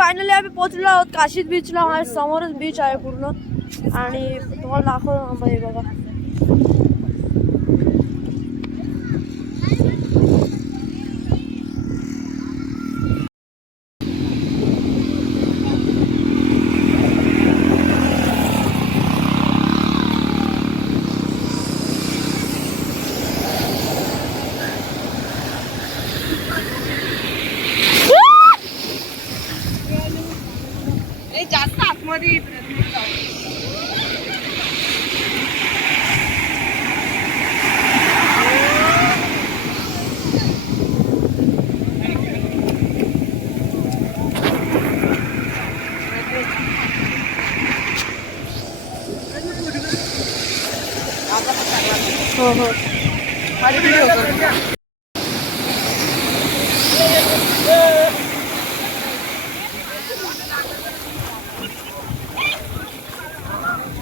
Finally आम्ही पोहोचलो आहोत काशीद बीचला. माझ्या समोरच बीच आहे पूर्ण आणि तुम्हाला दाखवतो हे बघा. जास्त आतमध्ये हो हो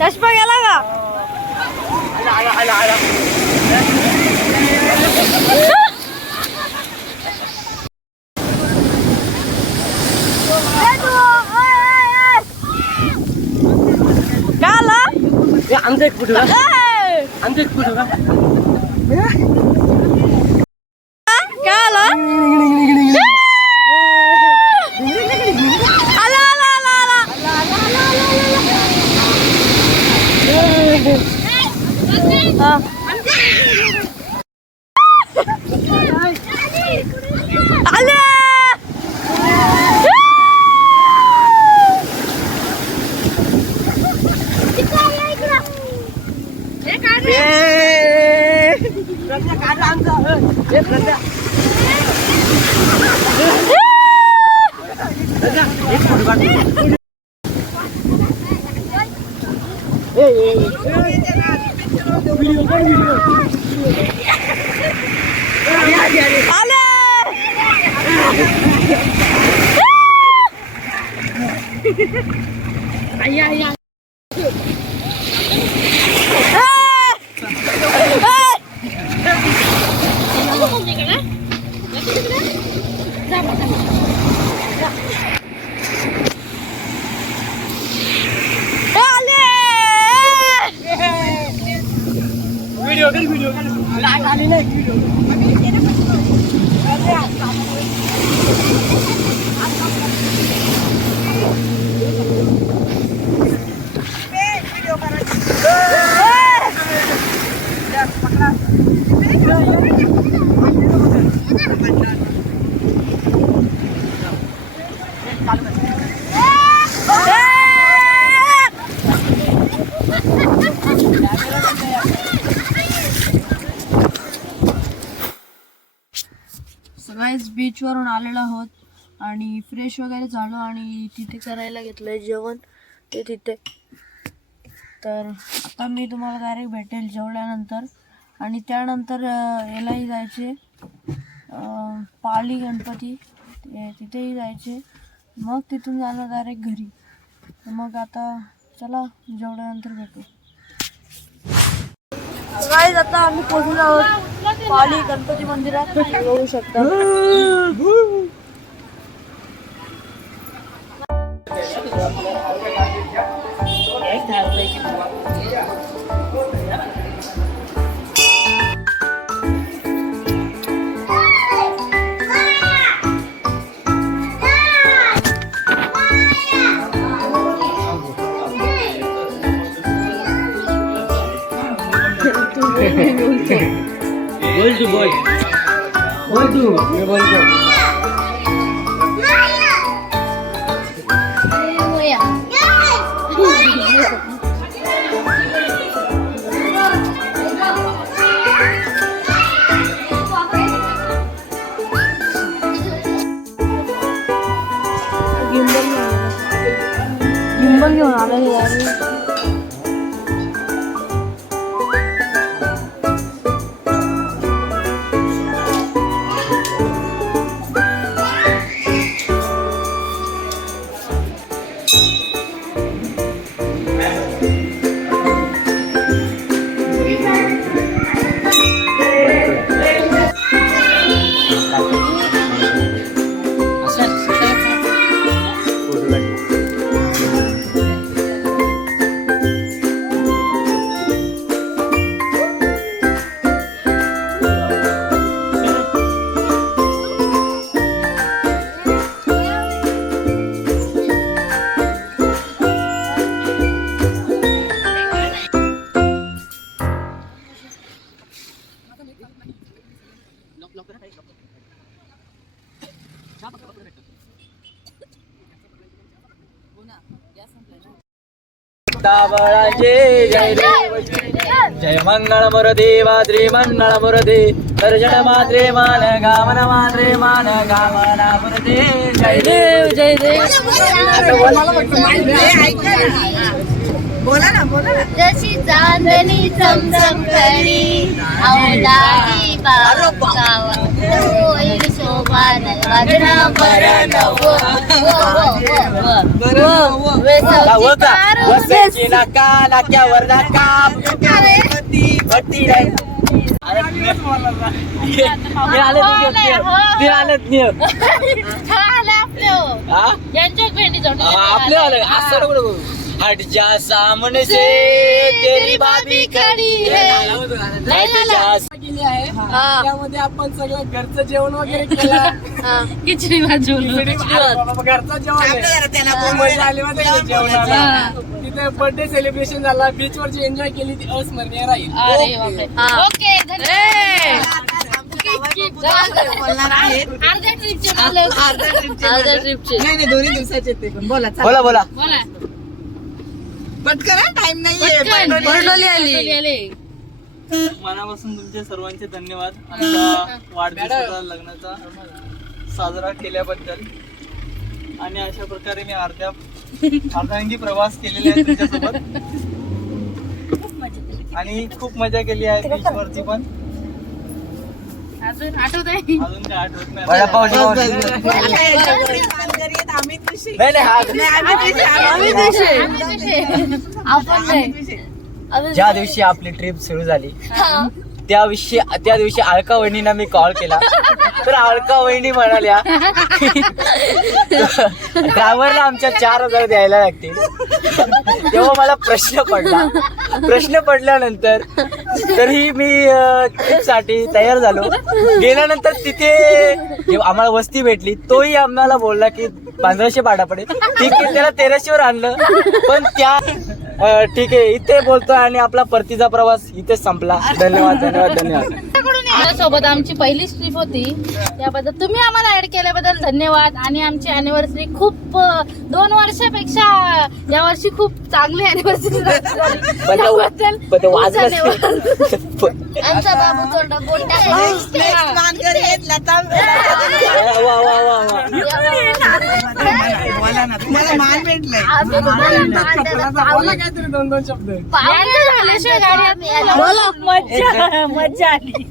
चष्मा गेला का? आमचं एक फुट आमचं एक फुट व्हिडिओ आले नाही गाइस बीच वरून आलेलो आहोत आणि फ्रेश वगैरे झालो आणि तिथे करायला घेतलंय जेवण ते तिथे. तर आता मी तुम्हाला डायरेक्ट भेटेल जेवल्यानंतर आणि त्यानंतर यालाही जायचे पाली गणपती तिथेही जायचे, मग तिथून जाणार डायरेक्ट घरी. मग आता चला जेवल्यानंतर भेटू. गाइस आता आम्ही पोहोचलो आहोत पाली गणपती मंदिरात, बघू शकता. बोल तू बोल तू मी बोलतो. गिंबल घेऊन आलेली आहे. जय देव जय मंगल मुरदेवा त्रिमंगल मुरदे दर्शन मात्रे मान गामन मात्रे मान गामना मुरदे जय देव जय देव जशी चांदणी चमचम करी अवलाही बागावा होईल शोभान वादना बरण वसायची नाका नाक्यावर नाका भट्टी आपल्या असं हट जा सामने से तेरी भाभी खडी है त्यामध्ये आपण सगळं घरचं जेवण वगैरे केलं. खिचडी भाजून घरचं जेवण मजा आली माहिती जेवणाला. तिथे बर्थडे सेलिब्रेशन झाला, बीच वरची एन्जॉय केली, ती अस्मरणीय राहील. अरे बापरे. ओके अर्ध्या ट्रिपचे नाही 2 दिवसाचे ते पण बोला बोला बोला बोला. पटकन टाइम नाहीये बरडोली आली. मनापासून तुमचे सर्वांचे धन्यवाद आमचा वाढदिवसाचा लग्नाचा साजरा केल्याबद्दल. आणि अशा प्रकारे मी अर्धांगी प्रवास केलेला आहे तुमच्यासोबत आणि खूप मजा केली आहे बीच वरती पण. अजून आठवत आहे अजून काय आठवत नाही. वडापावची मावशी. नाही नाही आपण ज्या दिवशी आपली ट्रिप सुरू झाली त्या दिवशी अलका वहिनींना मी कॉल केला तर अलका वहिनी म्हणाल्या ड्रायव्हरला आमच्या 4,000 द्यायला लागतील. तेव्हा मला प्रश्न पडल्यानंतर तरी मी ट्रिपसाठी तयार झालो. गेल्यानंतर तिथे आम्हाला वस्ती भेटली, तोही आम्हाला बोलला की 1500 भाडा पडेल. ठीक आहे, त्याला 1300 आणलं. पण त्या ठीक आहे इथे बोलतोय आणि आपला परतीचा प्रवास इथे संपला. धन्यवाद धन्यवाद धन्यवाद. सोबत आमची पहिलीच ट्रिप होती, त्याबद्दल तुम्ही आम्हाला ऍड केल्याबद्दल धन्यवाद. आणि आमची अॅनिव्हर्सरी खूप 2 वर्षापेक्षा यावर्षी खूप चांगली अॅनिव्हर्सरी आमचा बाबू तोंडा तुम्हाला मान भेटलंय. बोला काहीतरी 2 शब्द.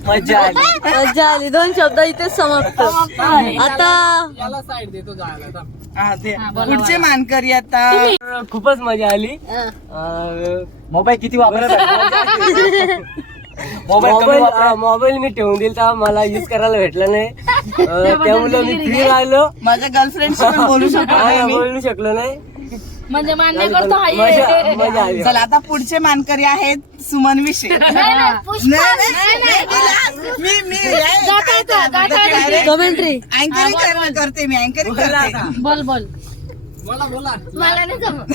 मजा आली 2 शब्द इथे समाप्त. आता याला साईड देतो जायला. हा, ते पुढचे मानकरी आता खूपच मजा आली. मोबाईल किती वापरत मोबाईल मी ठेवून दिला, मला युज करायला भेटला नाही. त्यामुळे मी फ्री राहिलो, माझ्या गर्लफ्रेंडशी पण बोलू शकतो मी. बोलू शकलो नाही. म्हणजे मान्य करतो मजा आली. चला आता पुढचे मानकरी आहेत सुमन विषय. कमेंट्री अँकरिंग करते मी, अँकरिंग करते. बोल बोला बोला. मला नाही जमत.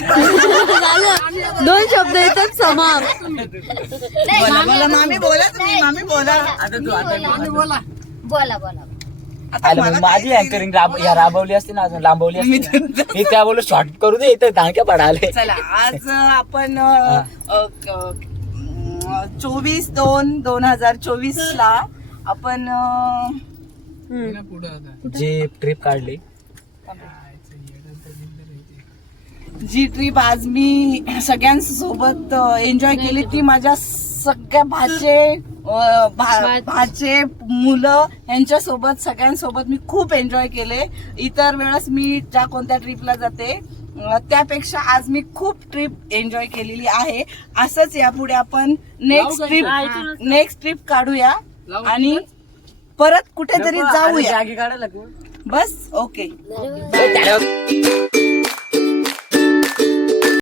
2 शब्द इथेच समाप्त. बोला बोला मामी, बोला तुम्ही मामी, बोला. बोला. बोला बोला. आता मला माझी काय अँकरिंग राबवली असते ना, अजून लांबवली असते ना. मी त्या बोललो शॉर्ट करू दे, इथं धाक्या पडाले. चला आज आपण 24/2/2024 ला आपण जी ट्रिप काढली जी ट्रिप आज मी सगळ्यांसोबत एन्जॉय केली ती माझ्या सगळ्या भाचे मुलं यांच्यासोबत सगळ्यांसोबत मी खूप एन्जॉय केले. इतर वेळेस मी ज्या कोणत्या ट्रिपला जाते त्यापेक्षा आज मी खूप ट्रिप एन्जॉय केलेली आहे. असंच यापुढे आपण नेक्स्ट ट्रिप काढूया आणि परत कुठेतरी जाऊया. जागी काढायला बस ओके. त्याला